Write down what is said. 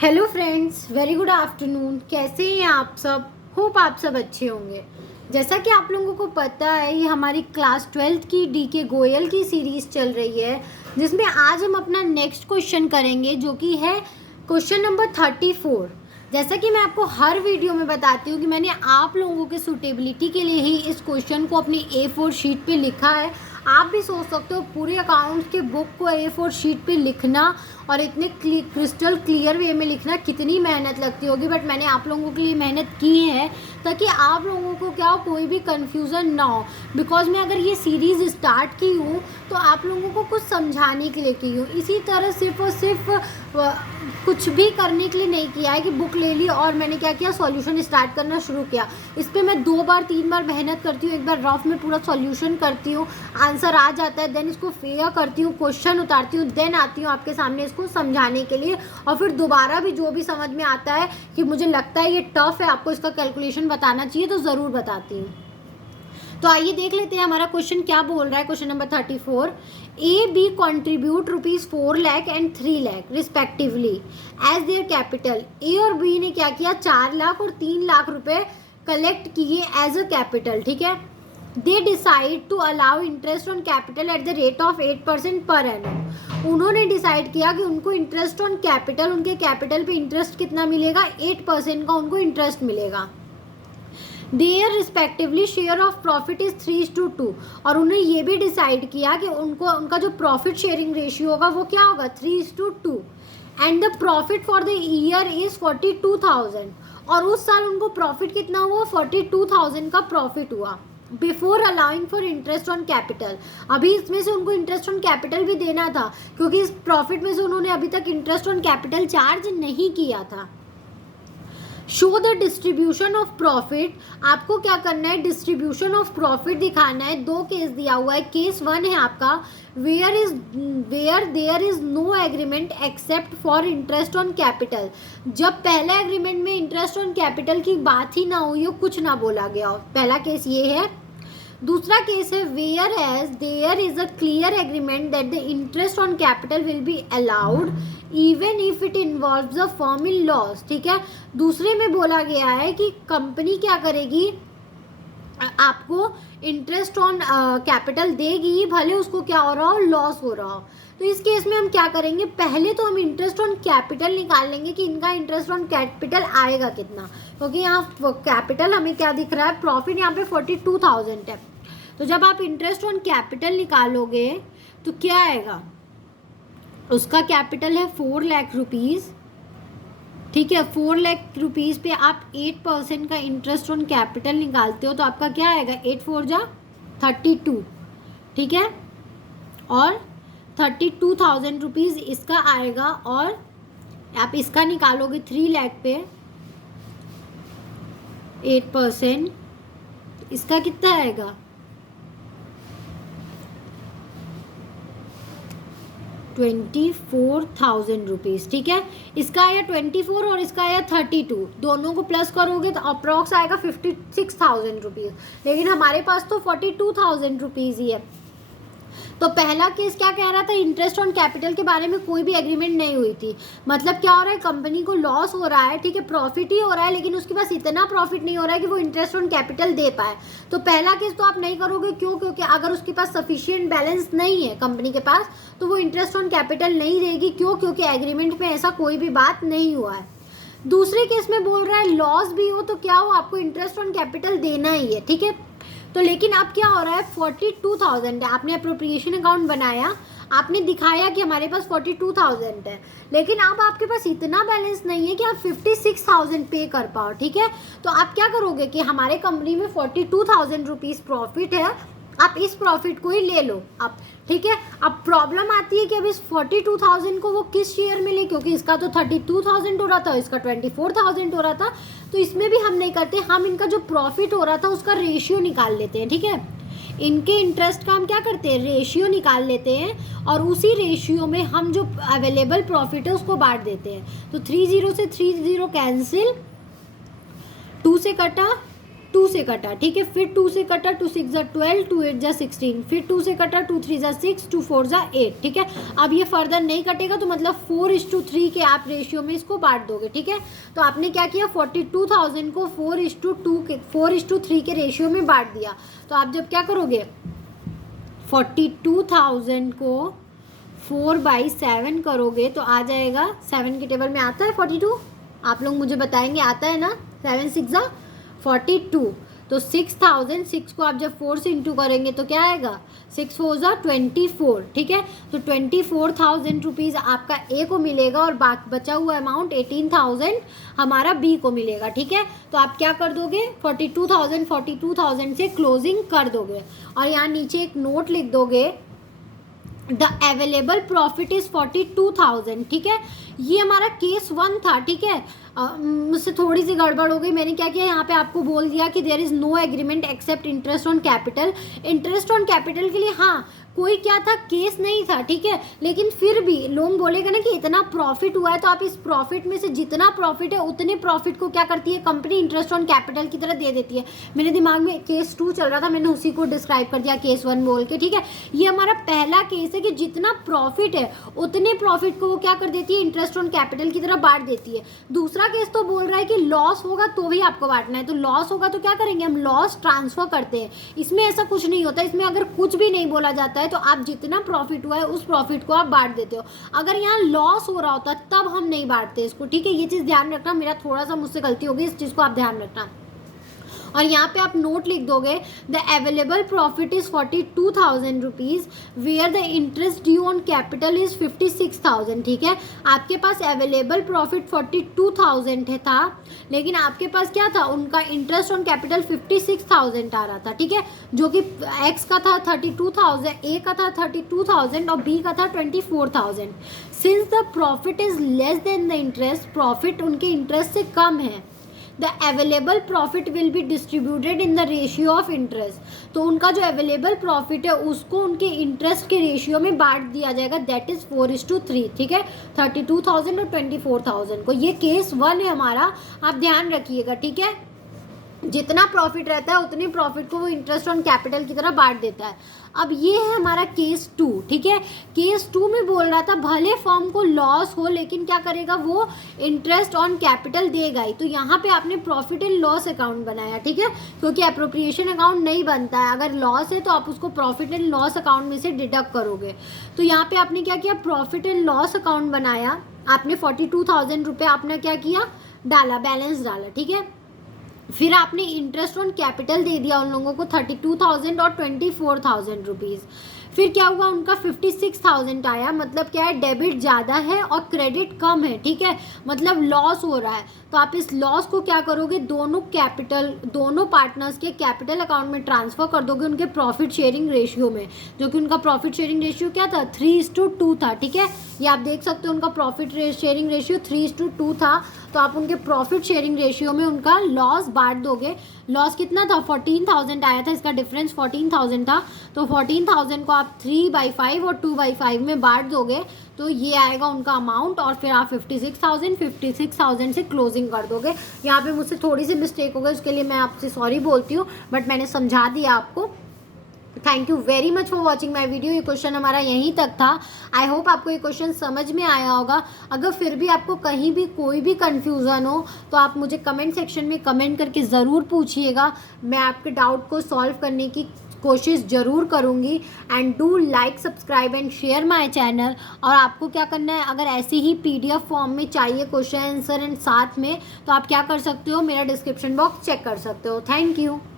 Hello friends, very good afternoon. कैसे हैं आप सब? होप आप सब अच्छे होंगे। जैसा कि आप लोगों को पता है, ये हमारी क्लास 12th की डीके गोयल की सीरीज़ चल रही है, जिसमें आज हम अपना नेक्स्ट क्वेश्चन करेंगे, जो कि है क्वेश्चन नंबर 34। जैसा कि मैं आपको हर वीडियो में बताती हूँ कि मैंने आप लोगों के सूटेबिलिटी के लिए ही इस क्वेश्चन को अपनी A4 शीट पे लिखा है। आप भी सोच सकते हो पूरे अकाउंट्स के बुक को A4 शीट पे लिखना और इतने क्रिस्टल क्लियर वे में लिखना कितनी मेहनत लगती होगी, बट मैंने आप लोगों के लिए मेहनत की है ताकि आप लोगों को क्या हो, कोई भी कन्फ्यूज़न ना हो। बिकॉज मैं अगर ये सीरीज़ स्टार्ट की हूँ तो आप लोगों को कुछ समझाने के लिए की हूँ, इसी तरह सिर्फ और सिर्फ कुछ भी करने के लिए नहीं किया है कि बुक ले ली और मैंने क्या किया, सॉल्यूशन स्टार्ट करना शुरू किया। इस पर मैं 2 बार 3 बार मेहनत करती हूँ। एक बार रफ में पूरा सॉल्यूशन करती हूँ, आंसर आ जाता है, देन इसको फेयर करती हूँ, क्वेश्चन उतारती हूँ, देन आती हूँ आपके सामने इसको समझाने के लिए, और फिर दोबारा भी जो भी समझ में आता है कि मुझे लगता है ये टफ है, आपको इसका कैलकुलेशन बताना चाहिए, तो ज़रूर बताती हूँ। तो आइए देख लेते हैं हमारा क्वेश्चन क्या बोल रहा है। Question number 34, A B contribute ₹4 lakh and 3 lakh respectively as their capital. ए और बी ने क्या किया, 4 लाख और 3 लाख रुपए कलेक्ट किए एज अ कैपिटल। ठीक है, they decide to allow interest on capital at the rate of 8% per annum. उन्होंने डिसाइड किया कि उनको इंटरेस्ट ऑन कैपिटल, उनके कैपिटल पे इंटरेस्ट कितना मिलेगा, 8% का उनको इंटरेस्ट मिलेगा। There respectively share of profit is 3:2, और उन्हें ये भी डिसाइड किया कि उनका जो प्रॉफिट शेयरिंग रेशियो होगा वो क्या होगा, 3:2, and the profit for the year is 42,000, और उस साल उनको प्रॉफिट कितना हुआ, 42,000 का प्रॉफिट हुआ। Before allowing for interest on capital, अभी इसमें से उनको इंटरेस्ट ऑन कैपिटल भी देना था, क्योंकि इस प्रॉफिट में से उन्होंने अभी तक इंटरेस्ट ऑन कैपिटल चार्ज नहीं किया था। Show the distribution of profit, आपको क्या करना है, डिस्ट्रीब्यूशन ऑफ प्रॉफिट दिखाना है। 2 केस दिया हुआ है। केस 1 है आपका, where there is no agreement except for interest on capital. जब पहला एग्रीमेंट में इंटरेस्ट ऑन कैपिटल की बात ही ना हुई हो, कुछ ना बोला गया हो, पहला केस ये है। दूसरा केस है, where as there is a clear agreement that the interest on capital will be allowed even if it involves a firm in loss. ठीक है, दूसरे में बोला गया है कि कंपनी क्या करेगी, आपको इंटरेस्ट ऑन कैपिटल देगी, भले उसको क्या हो रहा हो, लॉस हो रहा हो। तो इस केस में हम क्या करेंगे, पहले तो हम इंटरेस्ट ऑन कैपिटल निकाल लेंगे कि इनका इंटरेस्ट ऑन कैपिटल आएगा कितना, क्योंकि यहाँ कैपिटल हमें क्या दिख रहा है, प्रॉफिट यहाँ पे 42,000 है। तो जब आप इंटरेस्ट ऑन कैपिटल निकालोगे तो क्या आएगा, उसका कैपिटल है 4 लाख रुपीज़। ठीक है, 4 लाख रुपीज़ पे आप 8% का इंटरेस्ट ऑन कैपिटल निकालते हो, तो आपका क्या आएगा, 8 4 जा 32। ठीक है, और 32,000 रुपीज़ इसका आएगा, और आप इसका निकालोगे 3 लाख पे 8%, इसका कितना आएगा, 24,000 रुपीज़। ठीक है, इसका आया 24 और इसका आया 32, दोनों को प्लस करोगे तो अप्रॉक्स आएगा 56,000 रुपीज़, लेकिन हमारे पास तो 42,000 रुपीज़ ही है। तो पहला केस क्या कह रहा था, इंटरेस्ट ऑन कैपिटल के बारे में कोई भी एग्रीमेंट नहीं हुई थी। मतलब क्या हो रहा है, कंपनी को लॉस हो रहा है, ठीक है, प्रॉफिट ही हो रहा है, लेकिन उसके पास इतना प्रॉफिट नहीं हो रहा है कि वो इंटरेस्ट ऑन कैपिटल दे पाए। तो पहला केस तो आप नहीं करोगे, क्यों, क्योंकि अगर उसके पास सफिशिएंट बैलेंस नहीं है कंपनी के पास, तो वो इंटरेस्ट ऑन कैपिटल नहीं देगी। क्यों, क्योंकि एग्रीमेंट में ऐसा कोई भी बात नहीं हुआ है। दूसरे केस में बोल रहा है लॉस भी हो तो क्या हो, आपको इंटरेस्ट ऑन कैपिटल देना ही है। ठीक है, तो लेकिन अब क्या हो रहा है, 42,000 है, आपने अप्रोप्रिएशन अकाउंट बनाया, आपने दिखाया कि हमारे पास 42,000 है, लेकिन अब आपके पास इतना बैलेंस नहीं है कि आप 56,000 पे कर पाओ। ठीक है, तो आप क्या करोगे कि हमारे कंपनी में 42,000 रुपीज़ प्रॉफिट है, आप इस प्रॉफिट को ही ले लो आप। ठीक है, अब प्रॉब्लम आती है कि अब इस 42,000 को वो किस शेयर में ले, क्योंकि इसका तो 32,000 हो रहा था, इसका 24,000 हो रहा था, तो इसमें भी हम नहीं करते, हम इनका जो प्रॉफिट हो रहा था उसका रेशियो निकाल लेते हैं। ठीक है, इनके इंटरेस्ट का हम क्या करते हैं, रेशियो निकाल लेते हैं, और उसी रेशियो में हम जो अवेलेबल प्रॉफिट है उसको बांट देते हैं। तो 30 से 30 कैंसिल, 2 से कटा 2 से कटा, ठीक है, फिर 2 से कटा, 2 6 जा 12, 2 8 जा 16, फिर 2 से कटा, 2 3 जा 6, 2 4 जा 8, ठीक है। अब ये फर्दर नहीं कटेगा तो मतलब 4:3 के आप रेशियो में इसको बांट दोगे, ठीक है। तो आपने क्या किया, 42,000 को 4:3 के रेशियो में बांट दिया। तो आप जब क्या करोगे, 42,000 को 4/7 करोगे तो आ जाएगा, 7 के टेबल में आता है 42, आप लोग मुझे बताएंगे, आता है ना, 7 6 जा 42। तो 6,006 को आप जब 4 से इंटू करेंगे तो क्या आएगा, 6 4 जा 24, ठीक है। तो 24,000 रुपीज़ आपका ए को मिलेगा और बचा हुआ अमाउंट 18,000 हमारा बी को मिलेगा, ठीक है। तो आप क्या कर दोगे, 42,000 से क्लोजिंग कर दोगे और यहाँ नीचे एक नोट लिख दोगे, द अवेलेबल प्रॉफिट इज 42,000, ठीक है। ये हमारा केस 1 था, ठीक है। मुझसे थोड़ी सी गड़बड़ हो गई, मैंने क्या किया, यहाँ पे आपको बोल दिया कि there is no agreement accept interest on capital. Interest on capital के लिए हाँ कोई क्या था, केस नहीं था, ठीक है। लेकिन फिर भी लोग बोलेगा ना कि इतना प्रॉफिट हुआ है तो आप इस प्रॉफिट में से जितना प्रॉफिट है उतने प्रॉफिट को क्या करती है कंपनी, इंटरेस्ट ऑन कैपिटल की तरह दे देती है। मेरे दिमाग में केस 2 चल रहा था, मैंने उसी को डिस्क्राइब कर दिया केस 1 बोल के, ठीक है। ये हमारा पहला केस है कि जितना प्रॉफिट है उतने प्रॉफिट को वो क्या कर देती है, इंटरेस्ट ऑन कैपिटल की तरह बांट देती है। दूसरा केस तो बोल रहा है कि लॉस होगा तो भी आपको बांटना है, तो लॉस होगा तो क्या करेंगे, हम लॉस ट्रांसफर करते हैं। इसमें ऐसा कुछ नहीं होता, इसमें अगर कुछ भी नहीं बोला जाता है तो आप जितना प्रॉफिट हुआ है उस प्रॉफिट को आप बांट देते हो। अगर यहाँ लॉस हो रहा होता तब हम नहीं बांटते इसको, ठीक है। ये चीज़ ध्यान रखना, मेरा थोड़ा सा मुझसे गलती हो गई, इस चीज़ को आप ध्यान रखना। और यहाँ पे आप नोट लिख दोगे, the available profit is 42,000 rupees where the interest due on capital is 56,000, ठीक है। आपके पास अवेलेबल प्रॉफिट 42,000 था, लेकिन आपके पास क्या था, उनका इंटरेस्ट ऑन कैपिटल 56,000 आ रहा था, ठीक है, जो कि एक्स का था 32,000, ए का था 32,000 और बी का था 24,000। Since the profit is less than the interest, profit उनके इंटरेस्ट से कम है, the available profit will be distributed in the ratio of interest. तो उनका जो अवेलेबल प्रॉफिट है उसको उनके इंटरेस्ट के रेशियो में बांट दिया जाएगा, दैट इज 4:3, ठीक है। 32,000 और 24,000 को, ये केस 1 है हमारा, आप ध्यान रखिएगा, ठीक है। जितना प्रॉफिट रहता है उतने प्रॉफिट को वो इंटरेस्ट ऑन कैपिटल की तरह बांट देता है। अब ये है हमारा केस 2, ठीक है। केस 2 में बोल रहा था भले फर्म को लॉस हो लेकिन क्या करेगा, वो इंटरेस्ट ऑन कैपिटल देगा ही। तो यहाँ पे आपने प्रॉफिट एंड लॉस अकाउंट बनाया, ठीक है, क्योंकि एप्रोप्रिएशन अकाउंट नहीं बनता है। अगर लॉस है तो आप उसको प्रॉफिट एंड लॉस अकाउंट में से डिडक्ट करोगे। तो यहाँ पे आपने क्या किया, प्रॉफिट एंड लॉस अकाउंट बनाया, आपने 42,000 रुपये आपने क्या किया, डाला, बैलेंस डाला, ठीक है। फिर आपने इंटरेस्ट ऑन कैपिटल दे दिया उन लोगों को 32,000 और 24,000 रुपीज़। फिर क्या हुआ, उनका 56,000 आया, मतलब क्या है, डेबिट ज़्यादा है और क्रेडिट कम है, ठीक है, मतलब लॉस हो रहा है। तो आप इस लॉस को क्या करोगे, दोनों पार्टनर्स के कैपिटल अकाउंट में ट्रांसफ़र कर दोगे उनके प्रॉफिट शेयरिंग रेशियो में, जो कि उनका प्रॉफिट शेयरिंग रेशियो क्या था, 3:2 था, ठीक है। ये आप देख सकते हो उनका प्रॉफिट शेयरिंग रेशियो 3:2 था। तो आप उनके प्रॉफिट शेयरिंग रेशियो में उनका लॉस बांट दोगे। लॉस कितना था, 14,000 आया था, इसका डिफरेंस 14,000 था। तो 14,000 को आप 3/5 और 2/5 में बांट दोगे तो ये आएगा उनका अमाउंट, और फिर आप 56,000 से क्लोजिंग कर दोगे। यहाँ पे मुझसे थोड़ी सी मिस्टेक हो गई, उसके लिए मैं आपसे सॉरी बोलती हूँ, बट मैंने समझा दिया आपको। Thank you very much for watching my video. ये क्वेश्चन हमारा यहीं तक था। आई होप आपको ये क्वेश्चन समझ में आया होगा। अगर फिर भी आपको कहीं भी कोई भी कन्फ्यूज़न हो तो आप मुझे कमेंट सेक्शन में कमेंट करके ज़रूर पूछिएगा, मैं आपके डाउट को सॉल्व करने की कोशिश ज़रूर करूँगी। And do like, subscribe and share my channel. और आपको क्या करना है, अगर ऐसे ही PDF फॉर्म में चाहिए क्वेश्चन आंसर एंड साथ में, तो आप क्या कर सकते हो, मेरा डिस्क्रिप्शन बॉक्स चेक कर सकते हो। Thank you.